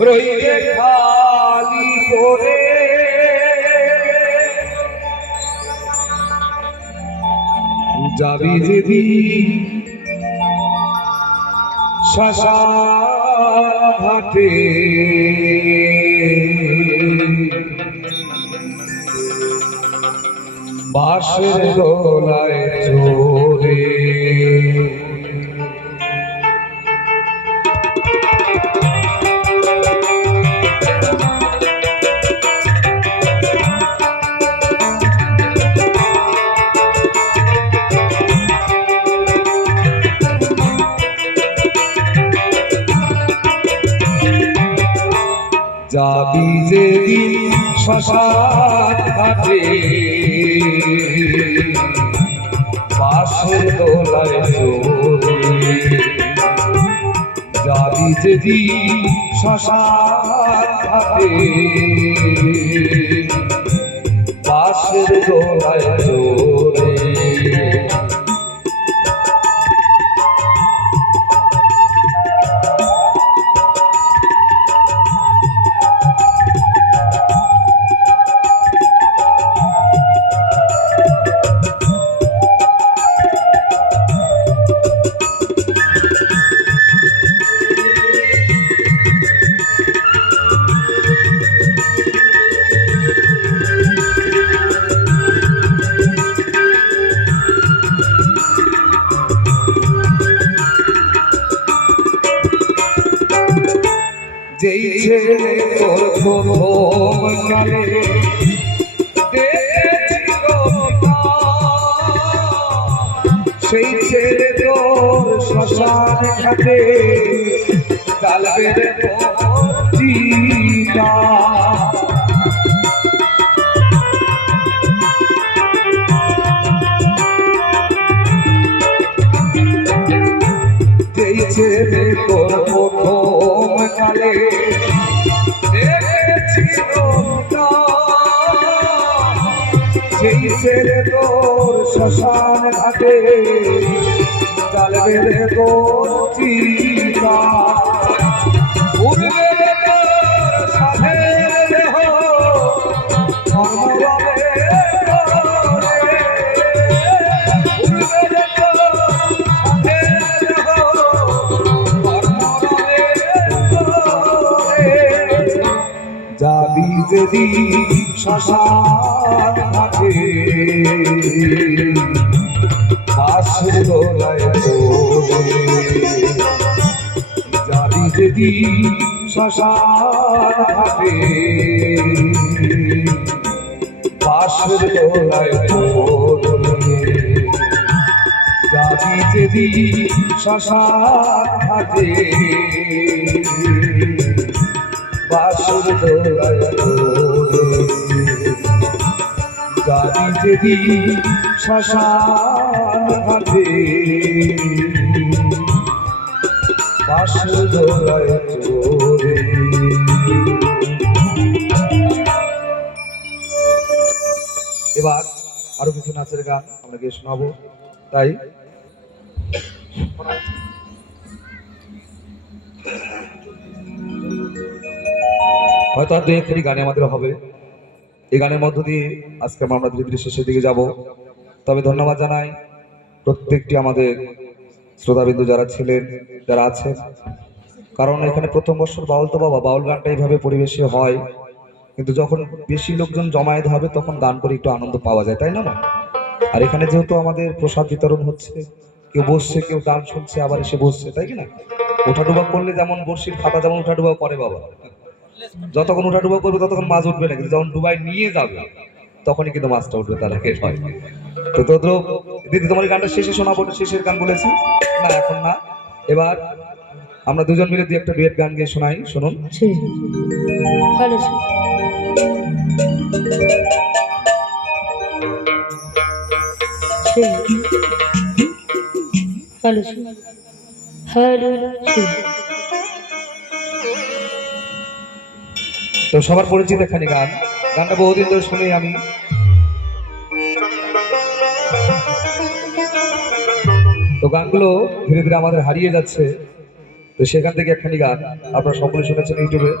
রইলে খালি করে যাবি যদি শ্মশান ঘাটে বাঁশের দোলায় চড়ে যাবি যেদিন শ্মশান ঘাটে বাঁশের দোলায় চড়ে যাবি যেদিন শ্মশান ঘাটে বাঁশের দোলায় চড়ে যেই ছেলে তোর প্রথম কালে দেখেছিল সেই ছেলে তোর শ্মশান ঘাটে চালবে রে তোর চিতা যেই ছেলে তোর প্রথম কালে দেখেছিল সেই ছেলে তোর শ্মশান ঘাটে চালবে রে তোর চিতা উঠবে রে তোর সাধের দেহ ধর্মভাবে উঠবে রে তোর সাধের দেহ যাবি যদি শ্মশান ঘাটে বাঁশের দোলায় চড়ে যাবি যদি শ্মশান ঘাটে বাঁশের দোলায় চড়ে যাবি যদি শ্মশান ঘাটে বাঁশের দোলায় যাবি যদি শ্মশান ঘাটে বাঁশের দোলায় চড়ে এবার আরো কিছু নাচের গান আমরা গিয়ে শোনাবো তাই হয়তো আর দু একটি গানে আমাদের হবে এই গানের মধ্য দিয়ে আজকে আমরা ধীরে ধীরে শেষের দিকে যাব তবে ধন্যবাদ জানাই প্রত্যেকটি আমাদের শ্রোতাবিন্দু যারা ছিলেন যারা আছেন কারণ এখানে প্রথম বছর বাউল তো বাবা বাউল গানটা এইভাবে পরিবেশে হয় কিন্তু যখন বেশি লোকজন জমায়েত হবে তখন গান করে একটু আনন্দ পাওয়া যায় তাই না আর এখানে যেহেতু আমাদের প্রসাদ বিতরণ হচ্ছে কেউ বসছে কেউ গান শুনছে আবার এসে বসছে তাই কি না ওঠাডুবা করলে যেমন বর্ষির খাতা যেমন ওঠাডুবা করে বাবা যতক্ষণ উঠাডুবা করবে ততক্ষণ মাছ উঠবে না কিন্তু যখন ডুবাই নিয়ে যাবে তখনই কিন্তু মাছটা উঠবে তার আগে হয় তো তোদের দিদি তোমার গানটা শেষে শোনাবো শেষের গান বলেছি না এখন না এবার আমরা দুজন মিলে দুই একটা ডুয়েট গান গিয়ে শোনাই শুনুন তো সবার পরিচিত এখানে গানটা বহুদিন ধরে শুনি আমি তো গানগুলো ধীরে ধীরে আমাদের হারিয়ে যাচ্ছে তো সেখান থেকে একখানি গান আপনারা সকলে শুনেছেন ইউটিউবে।